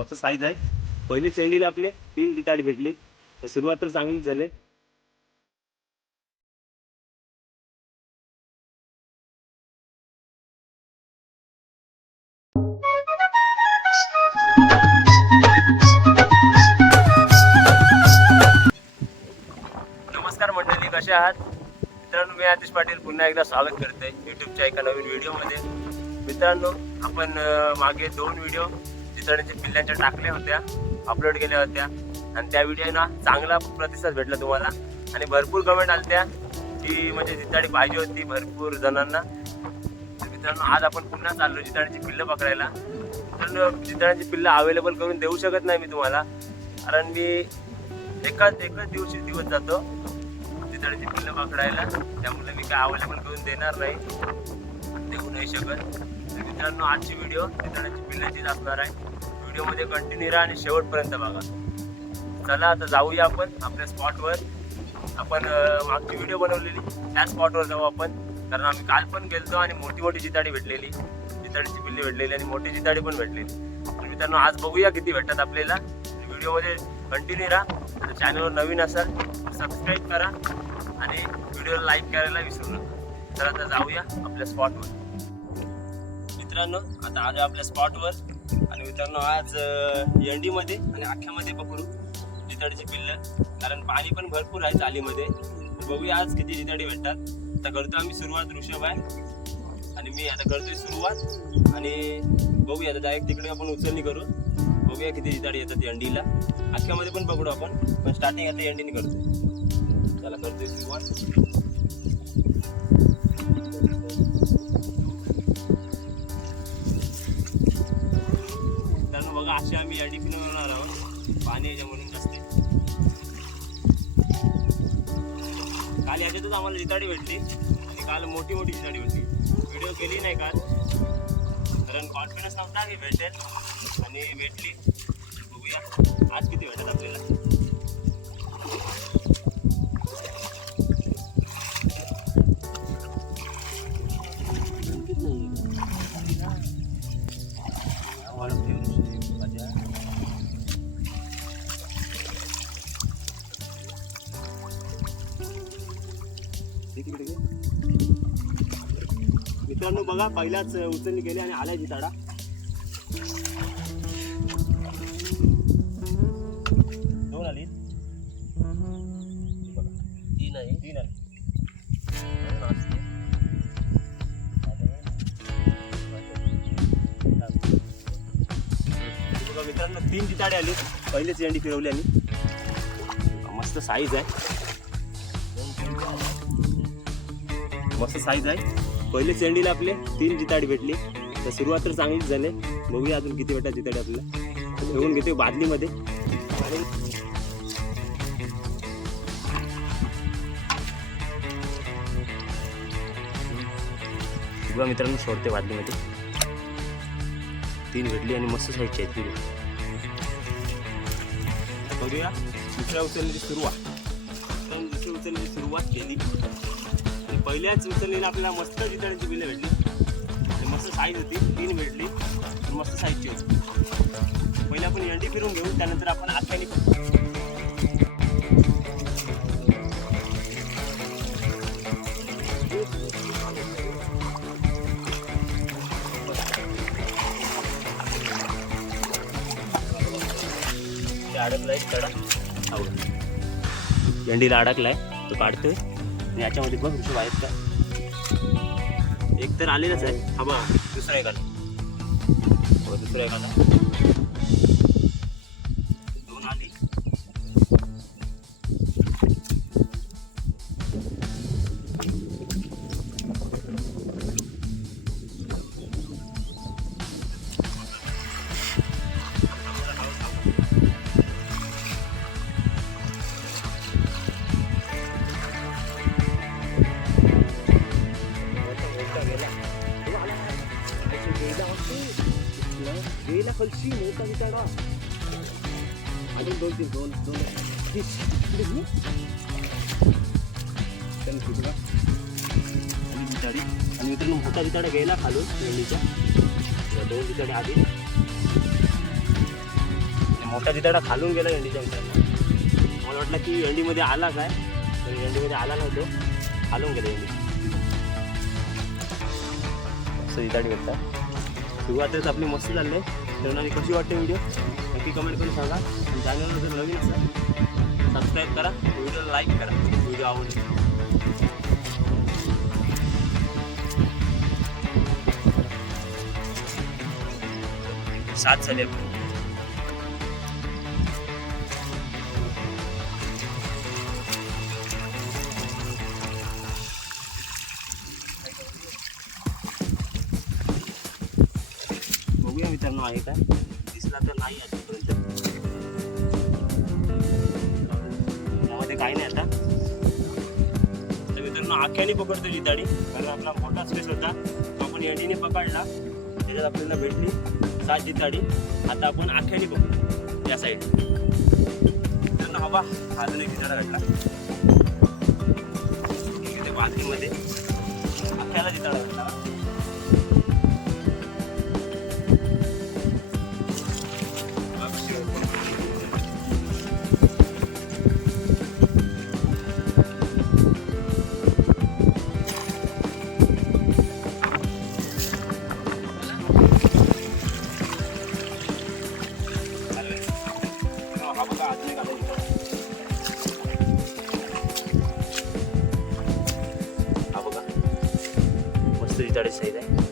फक्त साईज आहे. पहिली चेंडीला आपले तीन जिताडी भेटली. तर सुरुवात तर चांगलीच झाली. नमस्कार मंडळी कसे आहात? मित्रांनो मी आतिश पाटील पुन्हा एकदा स्वागत करते युट्यूबच्या एका नवीन व्हिडिओमध्ये मित्रांनो आपण मागे दोन व्हिडिओ चितळीच्या पिल्ल्यांच्या टाकल्या होत्या अपलोड केल्या होत्या. आणि त्या व्हिडिओना चांगला प्रतिसाद भेटला तुम्हाला. आणि भरपूर कमेंट आल्या की म्हणजे जिताडी पाहिजे होती भरपूर जणांना. तर मित्रांनो आज आपण पुन्हा चाललो जिताडीची पिल्लं पकडायला. मित्रांनो जिताडीची पिल्लं अवेलेबल करून देऊ शकत नाही मी तुम्हाला. कारण मी एकाच एकच दिवशी दिवस जातो तिथाडीची पिल्लं पकडायला. त्यामुळे मी काय अवेलेबल करून देणार नाही. देऊ नाही शकत. तर मित्रांनो आजची व्हिडिओ तिथाडीची पिल्लाचीच असणार आहे. व्हिडिओमध्ये कंटिन्यू राहा आणि शेवटपर्यंत बघा. चला आता जाऊया आपण आपल्या स्पॉटवर आपण मागची व्हिडिओ बनवलेली. त्या स्पॉटवर जाऊ आपण. कारण आम्ही काल पण गेलतो आणि मोठी मोठी जिताडी भेटलेली. जिताडीची पिल्ली भेटलेली आणि मोठी जिताडी पण भेटलेली. तर मित्रांनो आज बघूया किती भेटतात आपल्याला. व्हिडिओमध्ये कंटिन्यू राहा. चॅनलवर नवीन असाल सबस्क्राईब करा. आणि व्हिडिओला लाईक करायला विसरू नका. तर आता जाऊया आपल्या स्पॉटवर मित्रांनो आता आज आपल्या स्पॉटवर आणि मित्रांनो आज यंडीमध्ये आणि आख्यामध्ये पकडू जिताडीची पिल्लं. कारण पाणी पण भरपूर आहे चालीमध्ये. बघूया आज किती जिताडी भेटतात. आता करतो आम्ही सुरुवात ऋषभ आहे. आणि मी आता करतोय सुरुवात. आणि बघूया आता डायरेक्ट तिकडे आपण उचलणी करू. बघूया किती जिताडी येतात यंडीला आख्यामध्ये पण पकडू आपण पण स्टार्टिंग आता एंडीने करतो त्याला करतोय सुरुवात. बघा असे आम्ही एंडी फिरवणार आहोत. पाणी याच्या म्हणून जास्त. काल याच्यातच आम्हाला जिताडी भेटली. आणि काल मोठी मोठी जिताडी भेटली. व्हिडिओ केली नाही काल. कारण कॉन्फिडन्स नव्हता की भेटेल. आणि भेटली. बघूया. आज किती भेटत आपल्याला? मित्रांनो बघा पहिल्याच उचलणी केली आणि आलाय जिताडा दोन आली. तीन आहे. तीन आली. बघा मित्रांनो तीन जिताडे आली. पहिलेच चेंडी फिरवली आणि. मस्त साईज आहे. मस्त साईज आहे. पहिले चेंडीला आपले तीन जिताडी भेटली. तर सुरुवात तर चांगलीच झाली. बघूया अजून किती भेटा जिताडी आपल्याला. ठेवून घेते बादलीमध्ये. किंवा मित्रांनो सोडते बादलीमध्ये. तीन भेटली आणि मस्त साईजची आहेत तीन करूया दुसऱ्या उचलण्याची सुरुवात. दुसऱ्या उचलण्याची सुरुवात केली. पहिल्याच उचललेला आपल्याला मस्त जिताड्यांची बिलं भेटली. मस्त साईज होती तीन भेटली आणि मस्त साईजची होती. पहिले आपण एंडी फिरून घेऊ त्यानंतर आपण आख्याने अडकलाय कडा एंडीला अडकलाय तो काढतोय. आणि याच्यामध्ये बघ हिशोब आहेत का? एक तर आलेलाच आहे. हा बघ दुसरा एखादा हो दुसरा एखादा अजून दोन तीन दोन दोन तीस आणि मित्रांनो मोठा बिताडा गेला खालून मेंढीच्या दोन बिताडे आधी मोठा बिताडा खालून गेला एंडीच्या मित्रांनो मला वाटलं की एंडीमध्ये आला काय तर एंडीमध्ये आला नव्हतो खालून गेला एंडी असं बिताडी भेटतात सुरुवातच आपली मस्त चालले तर कशी वाटते व्हिडिओ नक्की कमेंट करून सांगा. चॅनल जर नवीन असेल सबस्क्राईब करा. व्हिडिओला लाईक करा. व्हिडिओ आवडले. सात झाले. बघूया मित्रांनो आहे का? दिसला तर नाही अजूनपर्यंत. त्यामध्ये काही नाही आता. तर मित्रांनो आख्याने पकडतो जिताडी कारण आपला मोठा स्पेस होता. तो आपण एडीने पकडला. त्याच्यात आपल्याला भेटली सात जिताडी आता आपण आख्याने पकडू या साईड मित्रांनो हवा अजून एक जिताडा घडला इथे आख्याला जिताडा घडला मस्त साईज आहे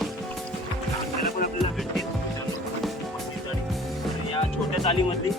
आपल्याला पण आपल्याला भेटतील. या छोट्या चालीमधली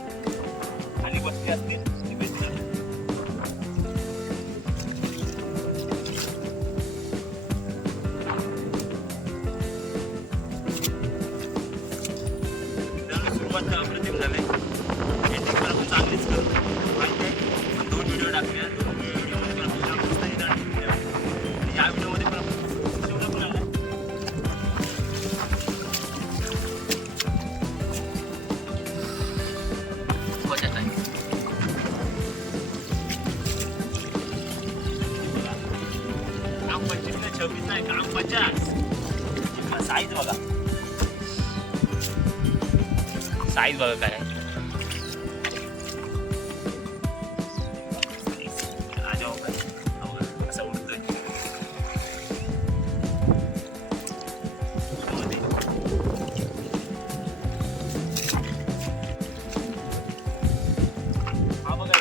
बघा.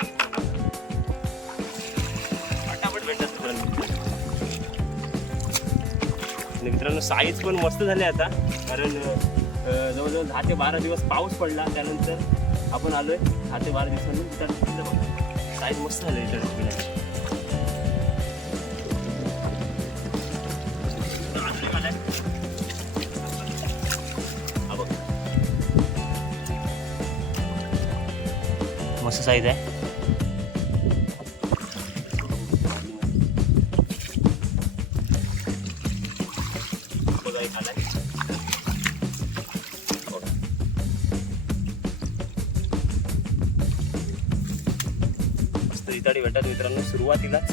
फटाफट भेटतात मित्रांनो. मित्रांनो साईज पण मस्त झाले आता कारण जवळजवळ दहा ते बारा दिवस पाऊस पडला त्यानंतर आपण आलो आहे दहा ते बारा दिवसांनी साईज मस्त झालं इथं इतर मस्त साईज आहे. बघा भेटत मित्रांनो सुरुवातीलाच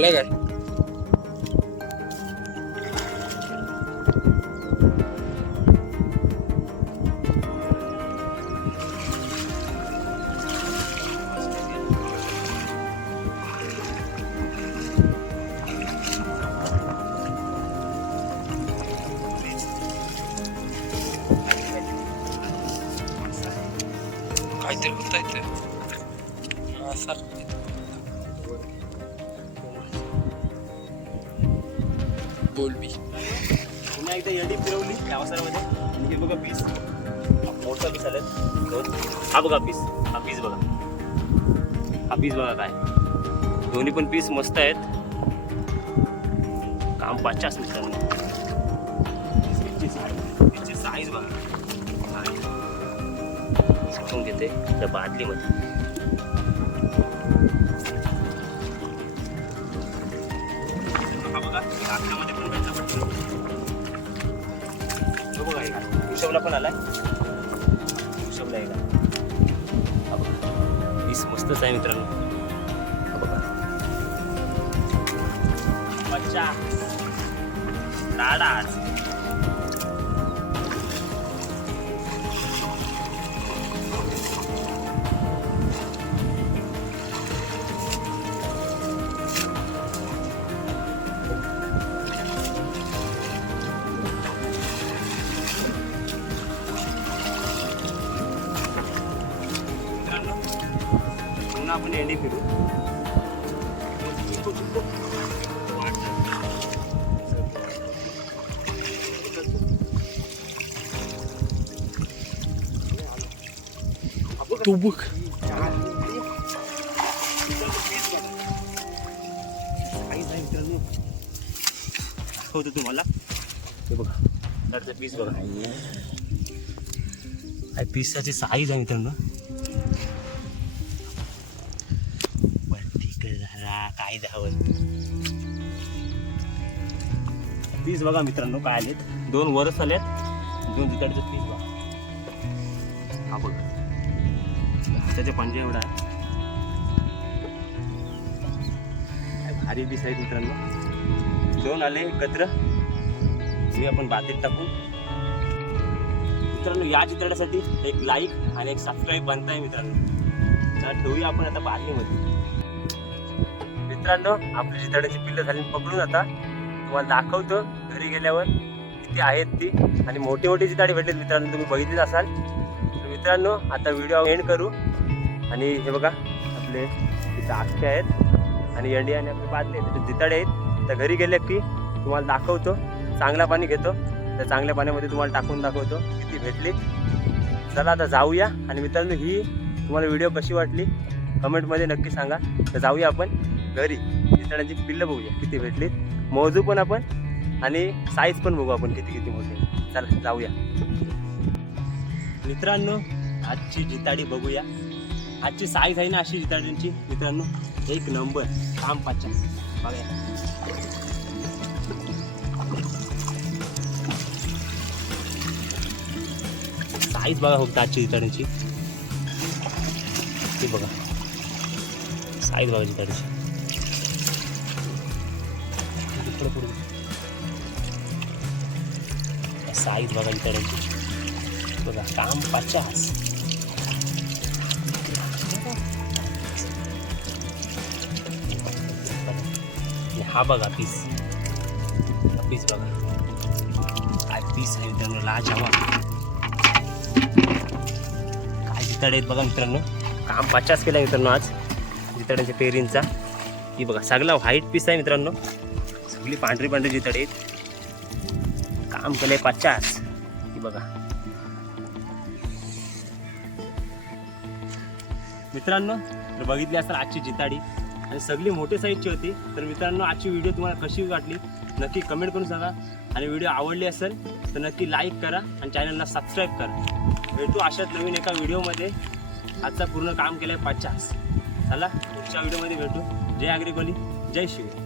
आपल्या काय काहीतरी होत आहे ते एकदा एडी फिरवली या अवसरामध्ये. आणि हे बघा पीस मोठा पीस आलेत. दोन. हा बघा पीस हा पीस बघा. हा पीस बघा काय. दोन्ही पण पीस मस्त आहेत. काम पाचच्याच मित्रांनो साईज बघा. घेते त्या बादलीमध्ये. एक पण आलाय. ऋषभला एक वीस मस्तच आहे मित्रांनो. हा बघा. पुन्हा आपण एंडी फिरू. तू बघ. होतं तुम्हाला? हे बघा. नटचं पीस बघा. पिसाची साईज आहे मित्रांनो. काय धावत पीस बघा मित्रांनो काय आलेत. दोन वरस आलेत. दोन तिकडचं पीस बघा. हा बघ. त्याचे पंजे एवढा आहे भारी पीस आहेत मित्रांनो. दोन आले एकत्र. मी आपण बातीत टाकू. मित्रांनो या चित्रासाठी एक लाईक आणि एक सबस्क्राईब बनताय मित्रांनो. तर ठेवूया आपण आता बातमीमध्ये. मित्रांनो आपली चितड्याची पिल्लं झाली पकडून आता तुम्हाला दाखवतो. घरी गेल्यावर किती आहेत ती. आणि मोठी मोठी चिताडी भेटलीत मित्रांनो तुम्ही बघितलीच असाल. तर मित्रांनो आता व्हिडिओ एंड करू. आणि हे बघा आपले तिथं आखे आहेत. आणि अंडी आणि आपले बादले आहेत. जिताडे आहेत. तर घरी गेले की तुम्हाला दाखवतो. चांगला पाणी घेतो. तर चांगल्या पाण्यामध्ये तुम्हाला टाकून दाखवतो किती भेटली. चला आता जाऊया. आणि मित्रांनो ही तुम्हाला व्हिडिओ कशी वाटली? कमेंटमध्ये नक्की सांगा. तर जाऊया आपण. घरी. जिताड्यांची पिल्लं बघूया किती भेटलीत मोजू पण आपण आणि साईज पण बघू आपण किती किती मोजू चल चला जाऊया. मित्रांनो आजची जिताडी बघूया. आजची साईज आहे ना अशी जिताड्यांची मित्रांनो एक नंबर काम पाचच्या बघा साईज बघा फक्त आजची जिताड्यांची बघा. साईज बघा जिताड्याची इकडे पुढे. साईज बघा इकडे. बघा काम पचास. हा बघा पीस पीस बघा. काय पीस आहे मित्रांनो लाजवा काय जिताडे आहेत बघा मित्रांनो. काम पचास केलं मित्रांनो आज. जिताड्यांच्या पेरींचा. ही बघा सगळा व्हाईट पीस आहे मित्रांनो. सगळी पांढरी पांढरी जिताडे काम केलंय पचास. ही बघा. मित्रांनो तर बघितली असेल आजची जिताडी आणि सगळी मोठी साईजची होती तर मित्रांनो आजची व्हिडिओ तुम्हाला कशी वाटली नक्की कमेंट करून सांगा. आणि व्हिडिओ आवडली असेल तर नक्की लाईक करा आणि चॅनलला सबस्क्राईब करा. भेटू अशाच नवीन एका व्हिडिओमध्ये आजचा पूर्ण काम केलं आहे पचास. चला पुढच्या व्हिडिओमध्ये भेटू. जय आग्रिकोली जय शिव.